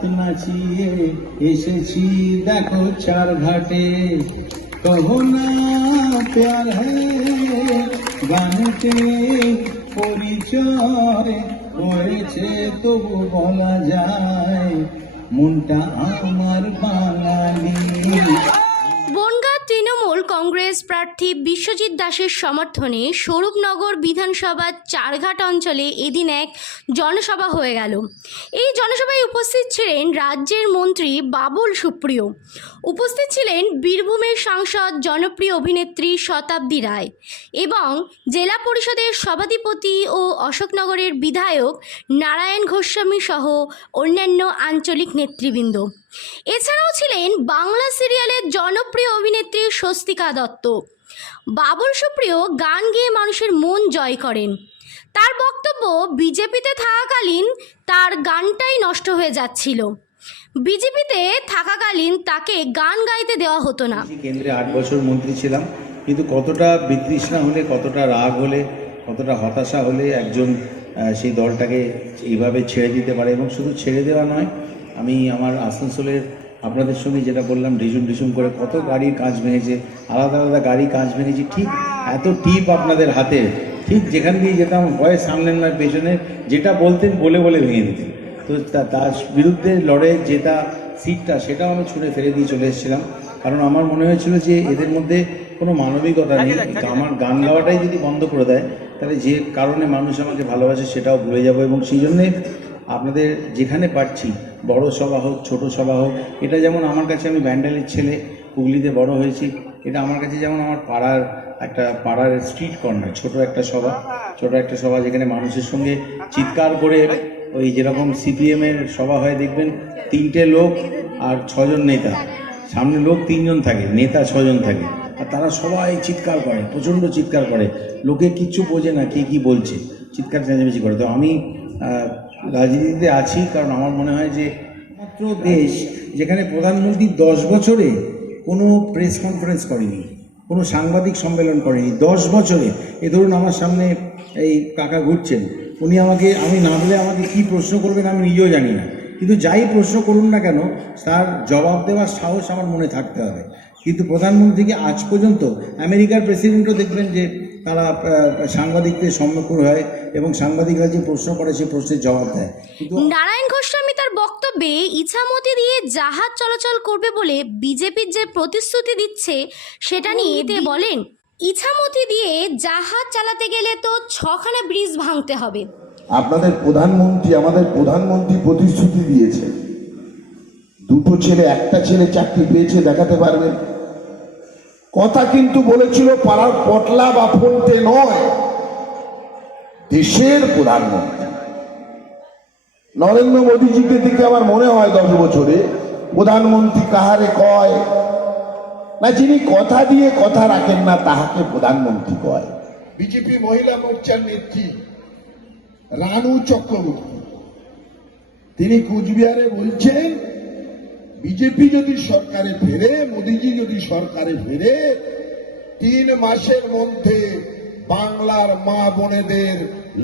রাত নাচিয়ে এসেছি দেখো চার ঘাটে, কহো না প্যার হ্যায় গানেতে পরিচয় হয়েছে, তবু বলা যায় মনটা আমার বাঙালি। বনগাঁ তৃণমূল কংগ্রেস প্রার্থী বিশ্বজিৎ দাসের সমর্থনে স্বরূপনগর বিধানসভার চারঘাট অঞ্চলে এদিন এক জনসভা হয়ে গেল। এই জনসভায় উপস্থিত ছিলেন রাজ্যের মন্ত্রী বাবুল সুপ্রিয়, উপস্থিত ছিলেন বীরভূমের সাংসদ জনপ্রিয় অভিনেত্রী শতাব্দী রায় এবং জেলা পরিষদের সভাধিপতি ও অশোকনগরের বিধায়ক নারায়ণ গোস্বামী সহ অন্যান্য আঞ্চলিক নেতৃবৃন্দ। এছাড়াও ছিলেন বাংলা সিরিয়ালের জনপ্রিয় অভিনেত্রী স্বস্তিকা দত্ত। বাবুল সুপ্রিয় গান গেয়ে মানুষের মন জয় করেন। তার বক্তব্য, বিজেপিতে থাকাকালীন তার গানটাই নষ্ট হয়ে যাচ্ছিল। বিজেপিতে থাকাকালীন তাকে গান গাইতে দেওয়া হতো না। কেন্দ্রে 8 বছর মন্ত্রী ছিলাম, কিন্তু কতটা বিতৃষ্ণা হলে, কতটা রাগ হলে, কতটা হতাশা হলে একজন সেই দলটাকে এইভাবে ছেড়ে দিতে পারে। এবং শুধু ছেড়ে দেওয়া নয়, আমি আমার আসানসোলের আপনাদের সঙ্গে যেটা বললাম, ঢিসুম ঢিসুম করে কত গাড়ির কাঁচ ভেঙেছে, আলাদা আলাদা গাড়ি কাঁচ ভেঙেছি, ঠিক এত টিপ আপনাদের হাতে, ঠিক যেখান দিয়ে যেতাম ভয়ের সামনে নয় পেছনে, যেটা বলতেন বলে বলে ভেঙে দিতেন। তো তার বিরুদ্ধে লড়ে যেটা সিটটা, সেটাও আমি ছুঁড়ে ফেলে দিয়ে চলে এসেছিলাম, কারণ আমার মনে হয়েছিল যে এদের মধ্যে কোনো মানবিকতা নেই। আমার গান গাওয়াটাই যদি বন্ধ করে দেয়, তাহলে যে কারণে মানুষ আমাকে ভালোবাসে সেটাও ভুলে যাব। এবং সেই জন্যে আপনাদের যেখানে পারছি, বড় সভা হোক ছোট সভা হোক, এটা যেমন আমার কাছে, আমি ব্যান্ডেলের ছেলে, হুগলিতে বড় হয়েছি, এটা আমার কাছে যেমন আমার পাড়ার স্ট্রিট কর্নার, ছোট একটা সভা যেখানে মানুষের সঙ্গে চিৎকার করে, ওই যেরকম সিপিএমের সভা হয় দেখবেন, 3টে লোক আর 6জন নেতা, সামনে লোক 3জন থাকে, নেতা 6জন থাকে, আর তারা সবাই চিৎকার করে, প্রচণ্ড চিৎকার করে, লোকে কিচ্ছু বোঝে না কে কী বলছে, চিৎকার চেঁচামেচি করে। তো আমি রাজনীতিতে আছি কারণ আমার মনে হয় যে মাত্র দেশ যেখানে প্রধানমন্ত্রী 10 বছরে কোনো প্রেস কনফারেন্স করেনি, কোনো সাংবাদিক সম্মেলন করেনি 10 বছরে। এ ধরুন আমার সামনে এই কাকা ঘুরছেন, উনি আমি নামলে আমাকে কী প্রশ্ন করবেন আমি নিজেও জানি না, কিন্তু যাই প্রশ্ন করুন না কেন তার জবাব দেওয়ার সাহস আমার মনে থাকতে হবে। কিন্তু প্রধানমন্ত্রীকে আজ পর্যন্ত, আমেরিকার প্রেসিডেন্টও দেখবেন যে তারা সাংবাদিকদের সম্মুখীন হয় এবং সাংবাদিকরা যে প্রশ্ন করে সে প্রশ্নের জবাব দেয়। নারায়ণ গোস্বামী তার বক্তব্যে ইছামতি দিয়ে জাহাজ চলাচল করবে বলে বিজেপির যে প্রতিশ্রুতি দিচ্ছে সেটা নিয়ে বলেন, ইছামতি দিয়ে জাহাজ চালাতে গেলে তো 6খানা ব্রিজ ভাঙতে হবে। আমাদের প্রধানমন্ত্রী প্রতিশ্রুতি দিয়েছে, 2টো ছেলে, একটা ছেলে চাকরি পেয়েছে, দেখাতে পারবেন। কথা কিন্তু বলেছিল পাড়ার পটলা বা ফোনটে নয়, দেশের প্রধানমন্ত্রী নরেন্দ্র মোদীজিকে দেখে আমার মনে হয় 10 বছরে প্রধানমন্ত্রী কাহারে কয় না, যিনি কথা দিয়ে কথা রাখেন না তাহাকে প্রধানমন্ত্রী কয়। বিজেপি মহিলা মোর্চার নেত্রী রানু চক্রবর্তী, তিনি কুচবিহারে বলছেন, বিজেপি যদি সরকারে ফেরে, মোদীজি যদি সরকারে ফেরে, 3 মাসের মধ্যে বাংলার মা বোনেদের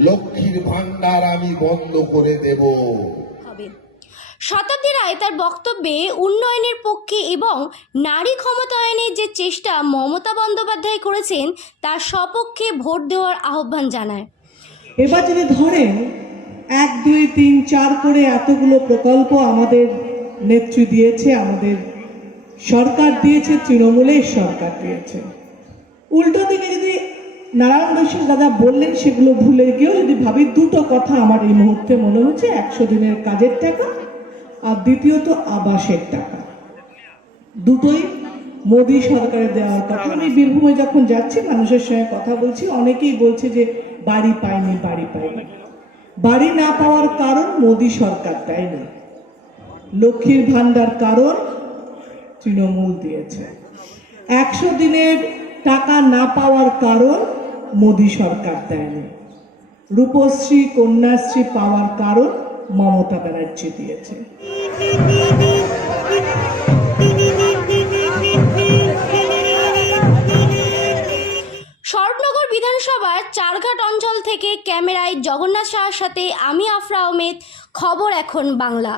লক্ষ্মীর ভান্ডার আমি বন্ধ করে দেব। শতাব্দী রায় তার বক্তব্যে উন্নয়নের পক্ষে এবং নারী ক্ষমতায়নের যে চেষ্টা মমতা বন্দ্যোপাধ্যায় করেছেন তার সপক্ষে ভোট দেওয়ার আহ্বান জানায়। এবার যদি ধরেন 1, 2, 3, 4 করে এতগুলো প্রকল্প আমাদের নেত্রী দিয়েছে, আমাদের সরকার দিয়েছে, তৃণমূলের সরকার দিয়েছে, উল্টো দিকে যদি নারায়ণ গোস্বামী দাদা বললেন সেগুলো ভুলে গিয়েও যদি ভাবি, 2টো কথা আমার এই মুহূর্তে মনে হচ্ছে, 100 দিনের কাজের টাকা আর দ্বিতীয়ত আবাসের টাকা, দুটোই মোদী সরকারের দেওয়ার কথা। আমি বীরভূমে যখন যাচ্ছি মানুষের সঙ্গে কথা বলছি, অনেকেই বলছে যে বাড়ি পাইনি। বাড়ি না পাওয়ার কারণ মোদী সরকার দেয়নি, লক্ষ্মীর ভান্ডার কারণ তৃণমূল দিয়েছে, 100 দিনের টাকা না পাওয়ার কারণ মোদী সরকার দেয়নি, রূপশ্রী কন্যাশ্রী পাওয়ার কারণ মমতা ব্যানার্জি দিয়েছে। স্বরূপনগর বিধানসভার চারঘাট অঞ্চল থেকে ক্যামেরায় জগন্নাথ সাহার সাথে আমি আফরা আহমেদ, খবর এখন বাংলা।